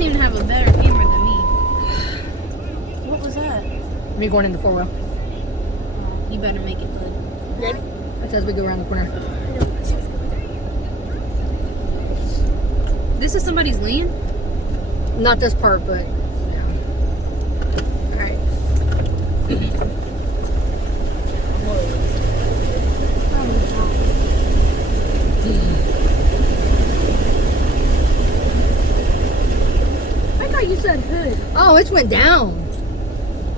seem to have a better camera than me. What was that? Me going in the 4-wheel. You better make it good. Ready? That's as we go around the corner. This is somebody's land? Not this part, but yeah. Alright. I thought you said hood. Oh, it went down.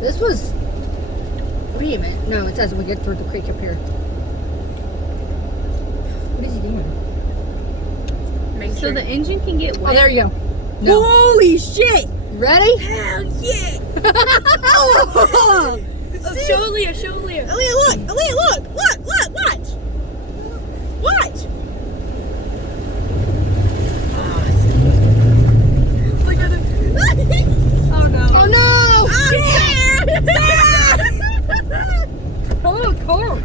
This was. Wait a minute. No, it says we get through the creek up here. What is he doing? So the engine can get wet. Oh, there you go. No. Holy shit! Ready? Hell yeah! Oh! Show Leah, show Leah. Leah, look! Leah, look! Look! Watch! Watch! Look at it. Oh no. Oh no! Oh, Oh, cold.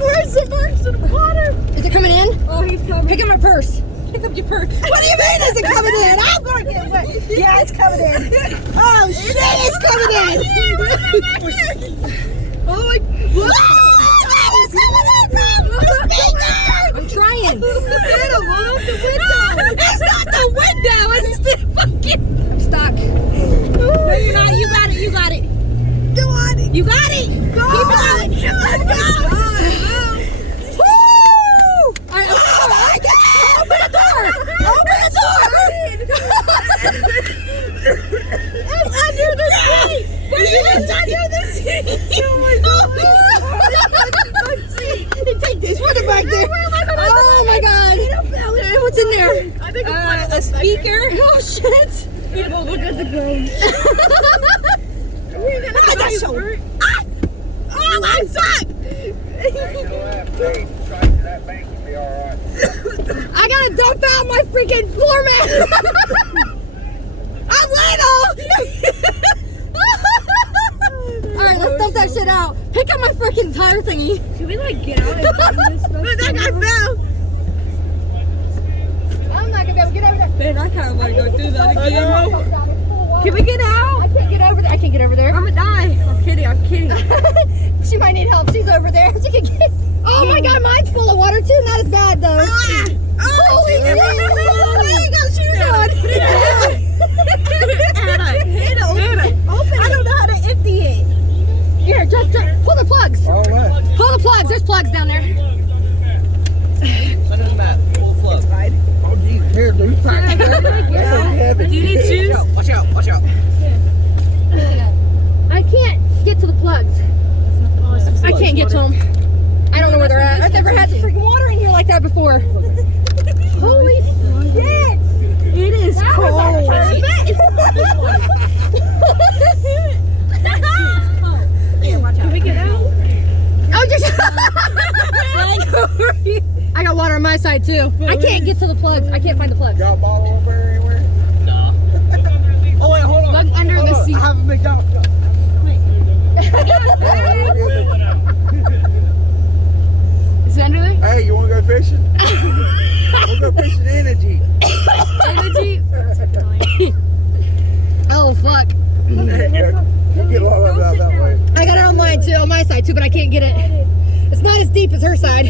we're submerged in water! Is it coming in? Oh, he's coming. Pick up my purse. Pick up your purse. What do you mean is it coming in? I'm going to get wet. Yeah, it's coming in. Oh, shit, it's coming in. Oh my. It's coming in, bro. I'm trying. It's not the window. It's the fucking... I'm stuck. No, you're not. You got it. You got it. Go on. You got it. Go on. Keep going. Go. Woo! All right, Open the door. Open the door. It's under the seat. It's under the seat. Oh my God. Take this. Put it back there. Oh my God. What's in there? I think it's a speaker. Oh shit. People look at the ground. We're gonna have so. Oh my God! I gotta dump out my freaking floor mat. I'm little. All right, let's dump that shit out. Pick up my freaking tire thingy. Should we like get out and do this stuff? But that guy fell. I'm not gonna be able to get over there. Man, I kind of want to go through that again. Can we get out? I can't get over there. I can't get over there. I'm gonna die. I'm kidding. I'm kidding. She might need help. She's over there. She can get. Oh my God, mine's full of water too. Not as bad though. Holy shit. I ain't got shoes on. Put it down. Hannah, open it. Open it. I don't know how to empty it. Here, just pull the plugs. All right. Pull the plugs. There's plugs down there. Under the mat. Full plug. Oh, geez. Here, dude. Do you need shoes? Watch out. Watch out. I can't get to the plugs. I can't get to them. I don't know where they're at. I've never had freaking water in here like that before. Holy shit! It is cold. Can we get out? Oh, just. I got water on my side too. I can't get to the plugs. I can't find the plugs. Got a bottle up there anywhere? No. Oh, wait, hold on. Look under the Hold on. seat. I have a McDonald's. Is it under there? Hey, you want to go fishing? We'll go fishing energy. Energy? Oh fuck! You get a lot of that way. I got it on mine too, on my side too, but I can't get it. It's not as deep as her side.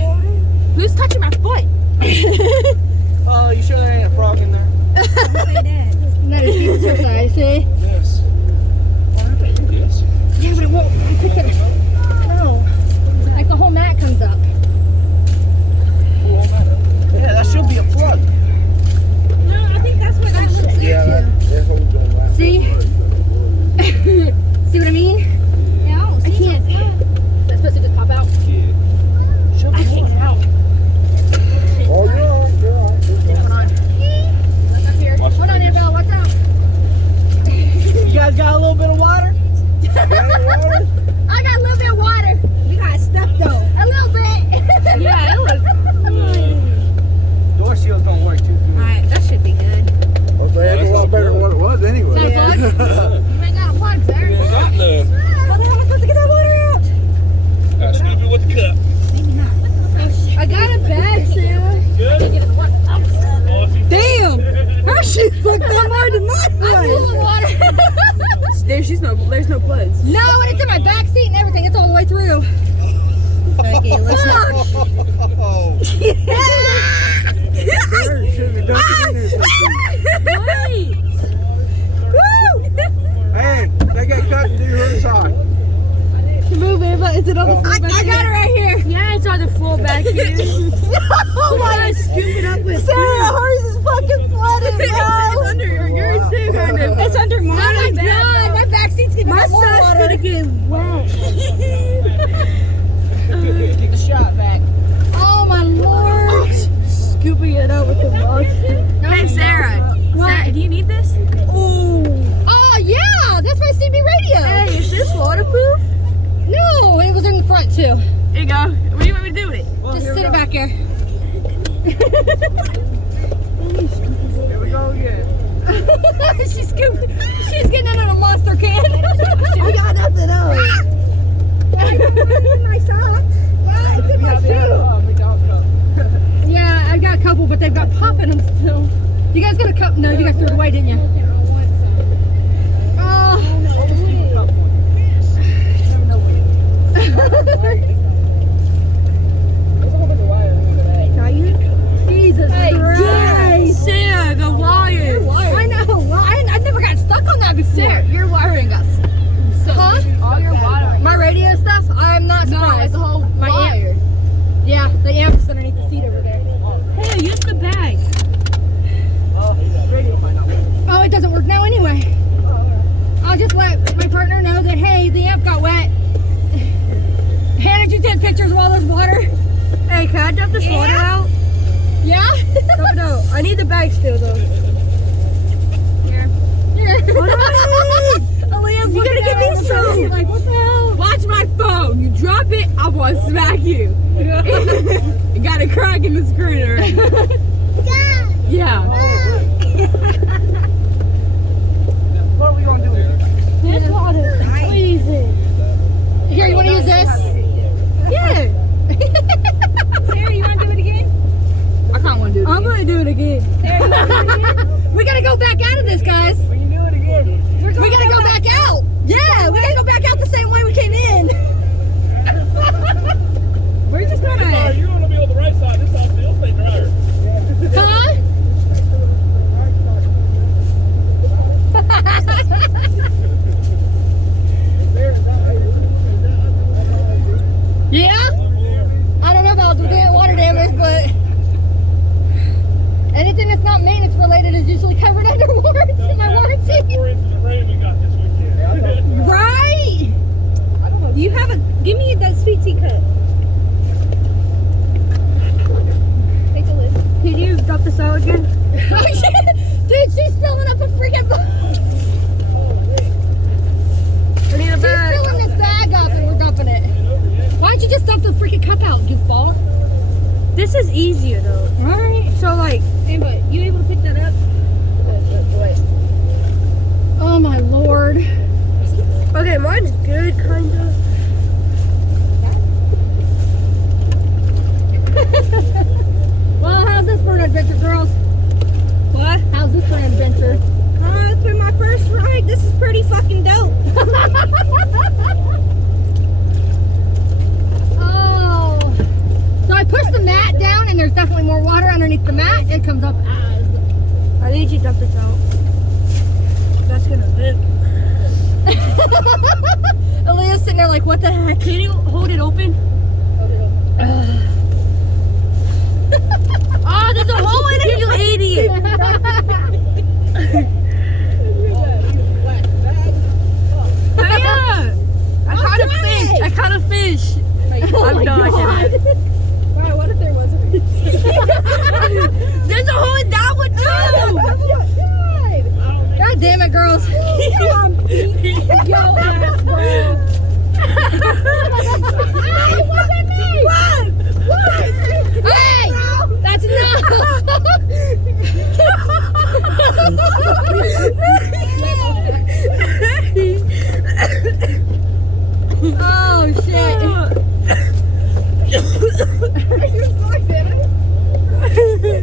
Who's touching my foot? Oh, you sure there ain't a frog in there? Not as deep as her side. See? Yes. Yes. Yeah, but it won't. I picked it. No. Like the whole mat comes up. Yeah, that should be a plug. No, I think that's what that looks like. Yeah, that's what we're doing. See? See what I mean? Yeah, I can't. That's supposed to just pop out. I can't get out. Oh, you're all right. Hold on. Up here. Hold on, Annabelle. Watch out. plugs. No, and it's in my back seat and everything. It's all the way through. Okay, let's Oh. Sarah should have dumped it in there. Hey, they got cut and do her side. Move it, but is it on the floor? I got it right here. Yeah, it's on the floor back here. Oh my! Scoop it up with Sarah, hers is fucking flooded, bro. It's under yours too, kind of. It's under mine. Oh my god, my back seat's gonna My get more side's water. gonna get wet. get the shot back. Oh my lord. Scooping it out with the mug. Hey, Sarah. Sarah, do you need this? Oh yeah, that's my CB radio. Hey, is this waterproof? No, it was in the front too. Here you go. What do you want me to do with it? Just sit it back here. Here we go again. She's scooping. She's getting it in a monster can. We got nothing else. My socks. It's in my shoe. Yeah, I got a couple, but they've got pop in them still. You guys got a cup? No, you guys threw it away, didn't you? Oh. Jesus Christ. Sarah, the wire. I know. Well, I've never got stuck on that before. Sarah, your wiring got Huh? all your wiring. My radio stuff? I'm not No, surprised. it's the whole My wire. amp. Yeah, the amp's underneath the seat over there. Hey, use the bag. Oh, it doesn't work now anyway. I'll just let my partner know that, hey, the amp got wet. Hannah, did you take pictures of all this water? Hey, can I dump this water out? Yeah? Dump it out. I need the bag still, though. Here. What do I need? Aaliyah's You gotta looking give at me her some. She's like, what the hell? Watch my phone. You drop it, I want to smack you. You got a crack in the screen already. Yeah. What are we gonna do with it? This water is freezing. Here, you want to use this? Yeah. Sarah, you want to do it again? I can't want to do it. I'm going to do it again. We got to go back out of this, guys. We can do it again. We got to go back out. Yeah, we got to go back out the same way we came in. We're just going to... You're going to be on the right side. This side still stay drier. Huh? Yeah? I don't know about the water damage, but anything that's not maintenance related is usually covered under warranty. My warranty. 4 inches of rain we got this weekend. Right? Do you have a? Give me that sweet tea cup. Take a look. Can you dump this out again? Dude, she's filling up a freaking I need a She's bag. filling this bag up and we're dumping it. Why don't you just dump the freaking cup out, goofball? This is easier, though. Alright. So, like, Hey, but you able to pick that up? Oh my lord. okay, mine's good, kind of. Well, how's this for an adventure, girls? What? How's this for an adventure? For my first ride, this is pretty fucking dope. Oh. So I pushed the mat down and there's definitely more water underneath the mat. It comes up as. I need you to dump this out. That's gonna rip. Aaliyah's sitting there like, what the heck? Can you hold it open? Oh, there's a hole in it, you idiot! Hiya! I caught a fish. I'm done. Wow, what if there wasn't? There's a hole in that one too. God damn it, girls. Yo, ass, bro. Hey, what's that mean? What? Hey! That's enough! Oh, shit.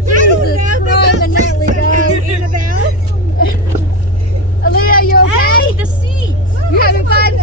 Jesus Christ, the nightly goes. Aaliyah, you okay? Hey, the seats. You having fun?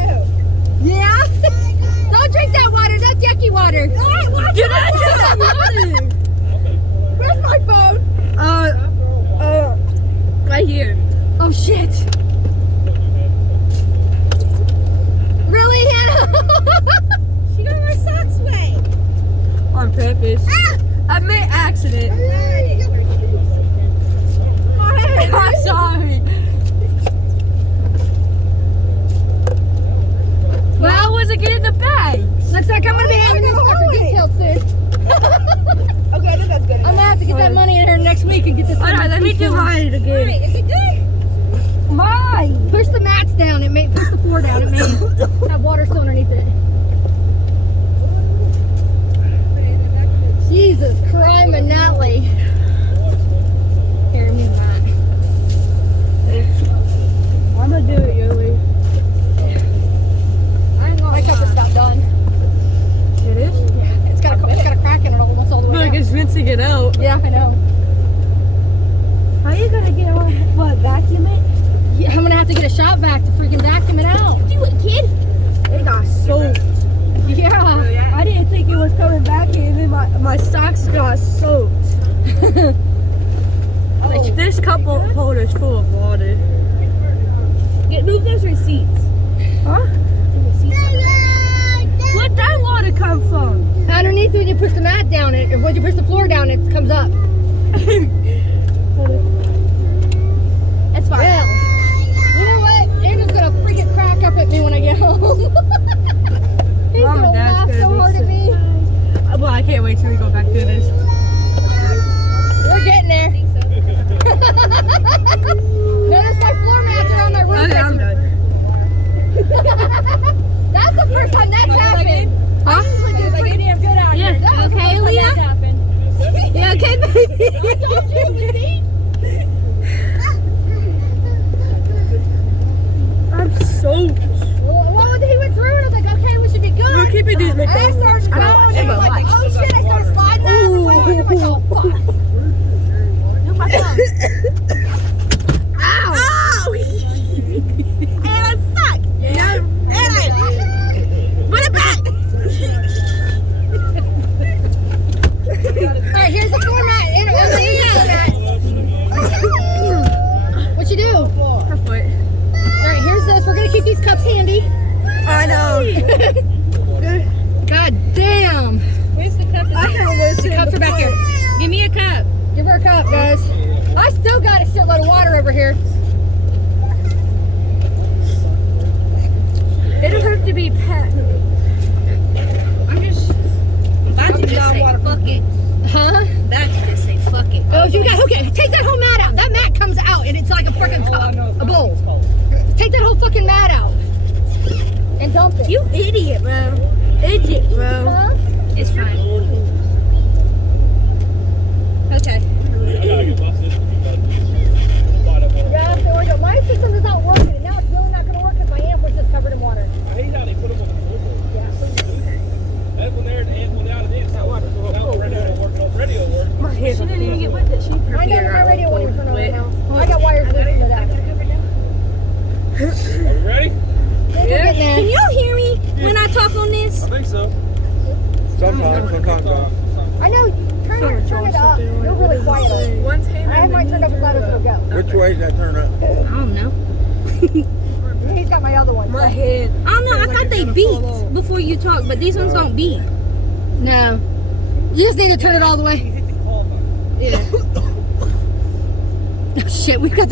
we can get this. Alright, let me do mine again. Is it good? Mine. Push the mats down. It may push the floor down. It may have water still underneath it. Jesus Christ, Natalie. Here, me and that. I'm gonna do it, Yoli. I ain't gonna. My cup is about done. It is? Yeah, it's got a crack in it almost all the way Look, down. it's rinsing it out. Yeah, I know. How are you gonna get on? What, vacuum it? Yeah, I'm gonna have to get a shop vac to freaking vacuum it out. Do it, kid. It got soaked. Yeah. I didn't think it was coming back in, and then my socks got soaked. Like, this cup holder's full of water. Move those receipts. Huh? Where'd that water come from? Underneath, when you push the mat down, when you push the floor down, it comes up. It's fine. Well, you know what? They're just gonna freaking crack up at me when I get home. He's Mom and gonna Dad's laugh gonna so be hard at me. Well, I can't wait till we go back to this. We're getting there. Notice my floor mats are on my roof. Okay, I'm done. That's the first time that's happened. Huh? Usually do pretty damn good out here. Yeah. That was the Okay, first time Leah? that's happened. Yeah, okay, baby. I told you, see? I'm soaked. Well, he went through and I was like, okay, we should be good. We're keeping these And I McDonald's. started going and I'm like, oh shit, I started sliding out of the way. I'm like, oh fuck. Ow! And I'm stuck. Yeah. And I put it back. Alright, here's the floor mat. What you do? Her foot. Alright, here's this. We're gonna keep these cups handy. I know. God damn. Where's the cup? I can't listen. The cups are back here. Give me a cup. Give her a cup, guys. I still got a shitload of water over here. It'll have to be packed. I'm about to just say, fuck it. Huh? About to just say, fuck it. Oh, you got, okay, take that whole mat out. That mat comes out and it's like a freaking cup, a bowl. Take that whole fucking mat out and dump it. You idiot, bro. Idiot, bro. Huh? It's fine. Okay. I gotta get my system. Yeah, so my system is not working and now it's really not going to work because my amp was just covered in water. I hate how they put them on the floorboard. That one there, the amp went out of it. Now the radio don't work. No radio works. My hands she didn't even get with it. She I know my radio won't even turn on right now. I got wires loose into that. Are we ready? Yeah. Can y'all hear me when I talk on this? I think so. Sometimes not. I know, turn it up. You're really quiet on it. One's hand I have mine turned up as loud as it'll go. Which way does that turn up? I don't know. He's got my other one. My head. I don't know. I thought they beat before you talk, but these ones don't beat. No. You just need to turn it all the way. You hit the call button. Oh shit, we've got